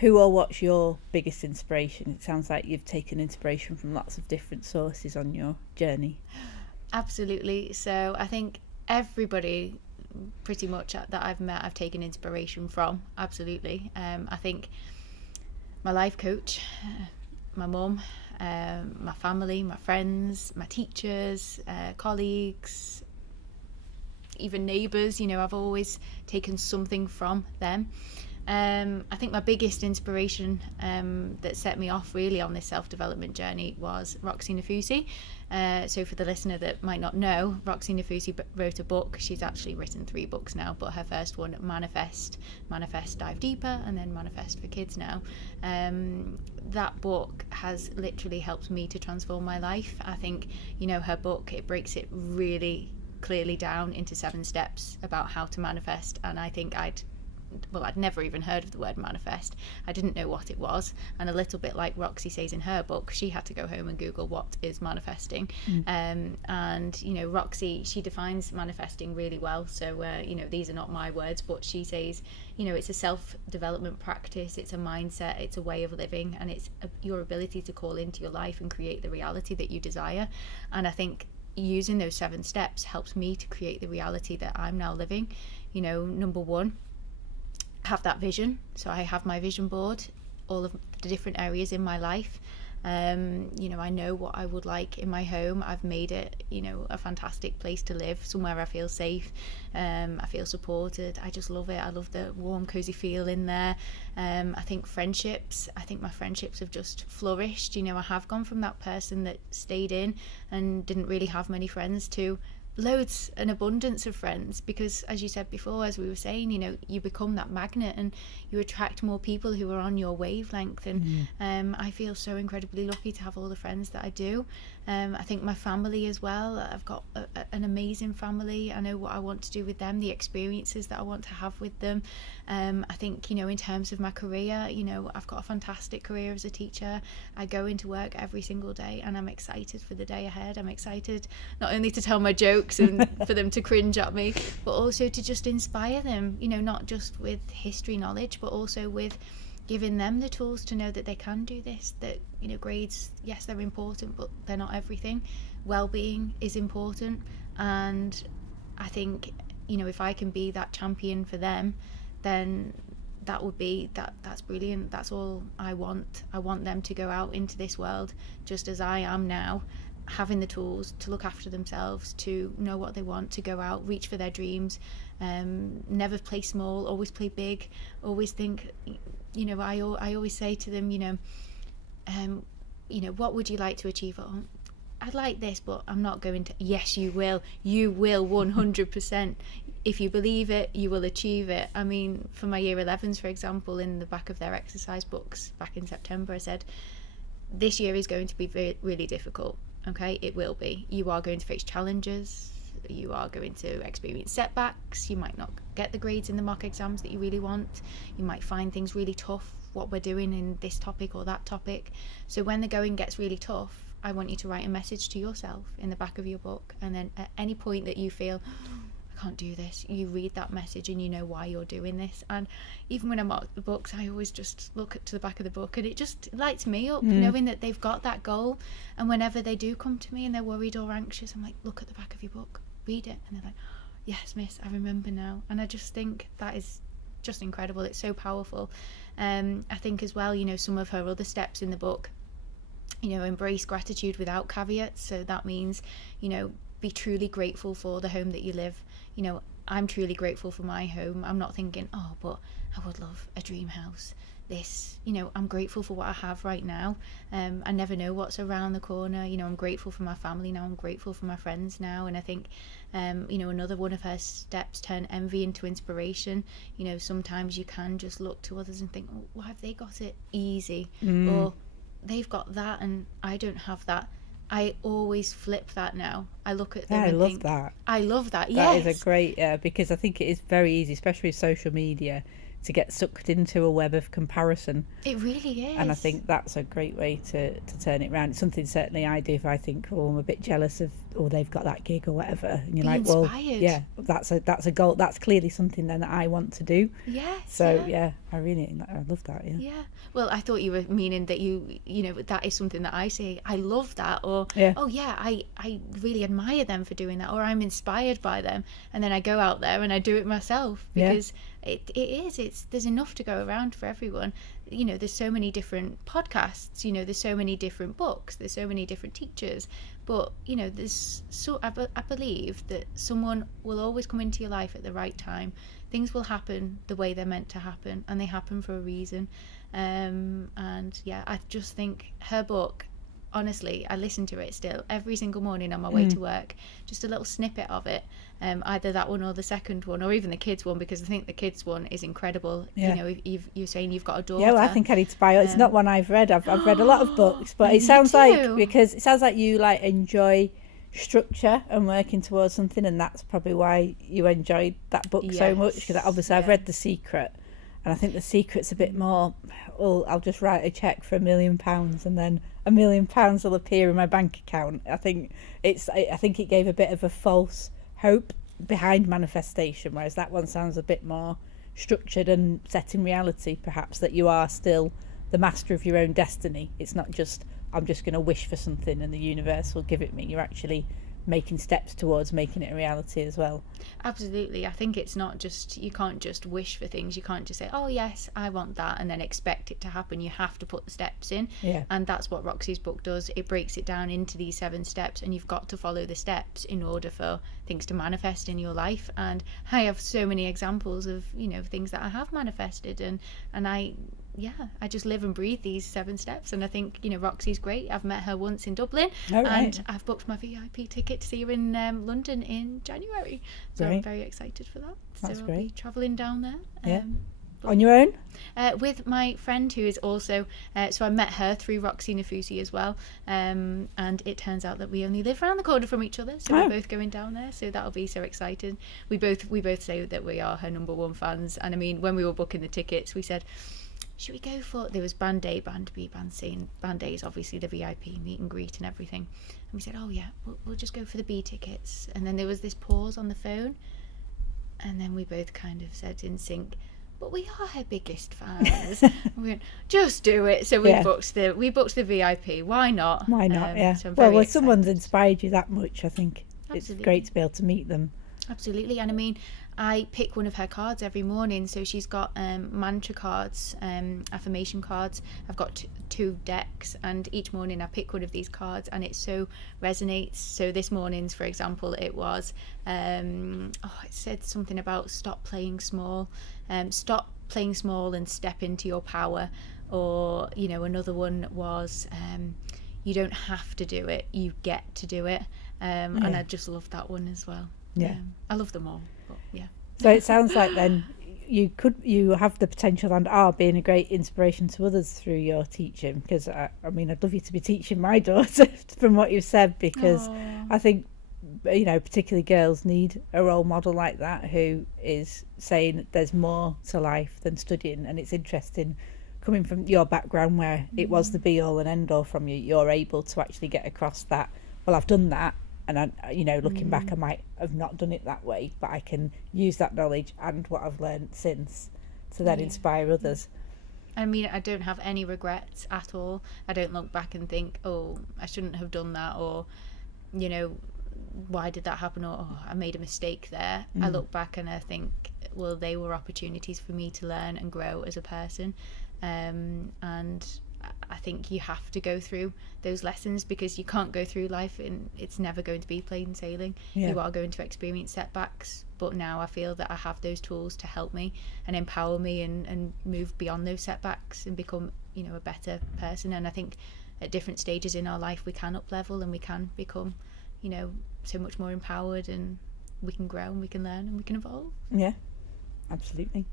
Who or what's your biggest inspiration? It sounds like you've taken inspiration from lots of different sources on your journey. Absolutely. So I think everybody pretty much that I've met, I've taken inspiration from. Absolutely. I think my life coach, my mum, my family, my friends, my teachers, colleagues, even neighbours, I've always taken something from them. I think my biggest inspiration that set me off really on this self-development journey was Roxy Nafusi. So for the listener that might not know, Roxy Nafusi wrote a book. She's actually written 3 books now, but her first one, Manifest Dive Deeper, and then Manifest for Kids now. That book has literally helped me to transform my life. I think, her book, it breaks it really clearly down into 7 steps about how to manifest, and I think I'd never even heard of the word manifest. I didn't know what it was, and a little bit like Roxy says in her book, she had to go home and Google what is manifesting. And Roxy, she defines manifesting really well. So these are not my words, but she says it's a self-development practice, it's a mindset, it's a way of living, and it's your ability to call into your life and create the reality that you desire. And I think using those 7 steps helps me to create the reality that I'm now living. Number 1, have that vision. So I have my vision board, all of the different areas in my life. I know what I would like in my home. I've made it, a fantastic place to live, somewhere I feel safe, I feel supported. I just love it. I love the warm, cozy feel in there. I think my friendships have just flourished. I have gone from that person that stayed in and didn't really have many friends to loads and abundance of friends, because as you said before, as we were saying, you become that magnet and you attract more people who are on your wavelength. And I feel so incredibly lucky to have all the friends that I do. I think my family as well, I've got an amazing family. I know what I want to do with them, the experiences that I want to have with them. I think in terms of my career, I've got a fantastic career as a teacher. I go into work every single day and I'm excited for the day ahead. I'm excited not only to tell my jokes and for them to cringe at me, but also to just inspire them, not just with history knowledge, but also with giving them the tools to know that they can do this, that grades, yes, they're important, but they're not everything. Well-being is important, and I think if I can be that champion for them, then that's brilliant. That's all I want. I want them to go out into this world just as I am now, having the tools to look after themselves, to know what they want, to go out, reach for their dreams, never play small, always play big, always think, I always say to them, what would you like to achieve? I'd like this, but I'm not going to. Yes, you will 100%. If you believe it, you will achieve it. I mean, for my year 11s, for example, in the back of their exercise books back in September, I said, this year is going to be really difficult. Okay, it will be. You are going to face challenges. You are going to experience setbacks. You might not get the grades in the mock exams that you really want. You might find things really tough, what we're doing in this topic or that topic. So when the going gets really tough, I want you to write a message to yourself in the back of your book. And then at any point that you feel, I can't do this, you read that message and you know why you're doing this. And even when I mark the books, I always just look to the back of the book, and it just lights me up knowing that they've got that goal. And whenever they do come to me and they're worried or anxious, I'm like, look at the back of your book, read it. And they're like, yes miss, I remember now. And I just think that is just incredible. It's so powerful. I think as well, some of her other steps in the book, embrace gratitude without caveats. So that means, be truly grateful for the home that you live. I'm truly grateful for my home. I'm not thinking, oh, but I would love a dream house. I'm grateful for what I have right now. I never know what's around the corner. I'm grateful for my family now. I'm grateful for my friends now. And I think, another one of her steps, turn envy into inspiration. Sometimes you can just look to others and think, oh, why have they got it easy? Or they've got that and I don't have that. I always flip that now. I look at them and think, that. I love that. Yes. That is a great, because I think it is very easy, especially with social media, to get sucked into a web of comparison. It really is. And I think that's a great way to turn it around. It's something certainly I do if I think, oh, I'm a bit jealous of, or they've got that gig or whatever. And you're Be like, inspired. well, yeah, that's a goal. That's clearly something then that I want to do. Yes. So yeah, I love that. Yeah. Yeah. Well, I thought you were meaning that you know, that is something that I say, I love that, or, oh yeah, I really admire them for doing that, or I'm inspired by them. And then I go out there and I do it myself, because there's enough to go around for everyone. You know, there's so many different podcasts, you know, there's so many different books, there's so many different teachers, but you know, I believe that someone will always come into your life at the right time. Things will happen the way they're meant to happen, and they happen for a reason. And yeah, I just think her book, honestly, I listen to it still every single morning on my way to work, just a little snippet of it, either that one or the second one, or even the kids one, because I think the kids one is incredible. You know, you're saying you've got a daughter. Yeah, well, I think I need to buy it. It's not one I've read. I've read a lot of books, but it sounds like you like enjoy structure and working towards something, and that's probably why you enjoyed that book so much, because obviously I've read The Secret, and I think The Secret's a bit more, I'll just write a check for £1 million and then £1 million will appear in my bank account. I think it gave a bit of a false hope behind manifestation, whereas that one sounds a bit more structured and set in reality, perhaps, that you are still the master of your own destiny. It's not just, I'm just going to wish for something and the universe will give it me. You're actually making steps towards making it a reality as well. Absolutely. I think it's not just, you can't just wish for things. You can't just say, oh yes, I want that, and then expect it to happen. You have to put the steps in. And that's what Roxy's book does. It breaks it down into these 7 steps, and you've got to follow the steps in order for things to manifest in your life. And I have so many examples of, you know, things that I have manifested, and I just live and breathe these 7 steps. And I think, you know, Roxy's great. I've met her once in Dublin, and I've booked my VIP ticket to see her in London in January. So I'm very excited for that. That's I'll great. be travelling down there. On your own? With my friend who is also, so I met her through Roxy Nafusi as well, and it turns out that we only live around the corner from each other, so we're both going down there, so that'll be so exciting. We both say that we are her number 1 fans, and I mean, when we were booking the tickets, we said, should we go for, there was band A, band B, band C, and band A is obviously the VIP meet and greet and everything, and we said, oh yeah, we'll just go for the B tickets. And then there was this pause on the phone, and then we both kind of said in sync, but we are her biggest fans. We went, just do it. So we booked the VIP. Why not? So well, someone's inspired you that much, I think it's great to be able to meet them. Absolutely. And I mean, I pick one of her cards every morning. So she's got mantra cards, affirmation cards. I've got 2 decks, and each morning I pick one of these cards, and it so resonates. So this morning's, for example, it was it said something about stop playing small and step into your power. Or, you know, another one was you don't have to do it, you get to do it. And I just love that one as well. I love them all, but so it sounds like then you have the potential and are being a great inspiration to others through your teaching, because I mean, I'd love you to be teaching my daughter from what you've said, because I think, you know, particularly girls need a role model like that, who is saying there's more to life than studying. And it's interesting, coming from your background where it was the be all and end all from you, you're able to actually get across that, well, I've done that, and I, you know, looking back, I might have not done it that way, but I can use that knowledge and what I've learned since to then inspire others. I mean, I don't have any regrets at all. I don't look back and think, oh, I shouldn't have done that, or, you know, why did that happen, or I made a mistake there. I look back and I think, well, they were opportunities for me to learn and grow as a person. And I think you have to go through those lessons, because you can't go through life and it's never going to be plain sailing. You are going to experience setbacks, but now I feel that I have those tools to help me and empower me and move beyond those setbacks and become, you know, a better person. And I think at different stages in our life we can up level and we can become, you know, so much more empowered, and we can grow and we can learn and we can evolve. Absolutely.